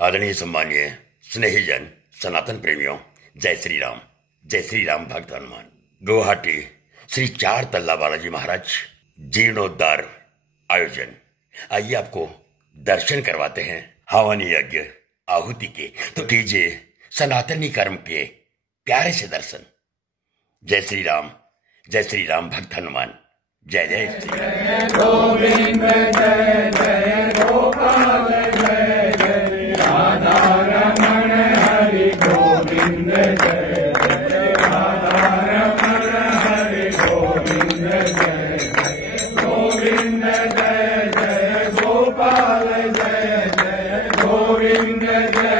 आदरणीय सम्मानीय स्नेहीजन सनातन प्रेमियों, जय श्री राम भक्त हनुमान। गुवाहाटी श्री चार तल्ला बालाजी महाराज जीर्णोद्धार आयोजन। आइए आपको दर्शन करवाते हैं हवन यज्ञ आहुति के। तो कीजिए सनातनी कर्म के प्यारे से दर्शन। जय श्री राम भक्त हनुमान। जय जय श्री राम। गोविंद जय जय गोपाल जय जय राधा रमण हरि गोविंद जय जय राधा रमण हरि गोविंद जय जय गोविंद जय जय गोपाल जय जय गोविंद जय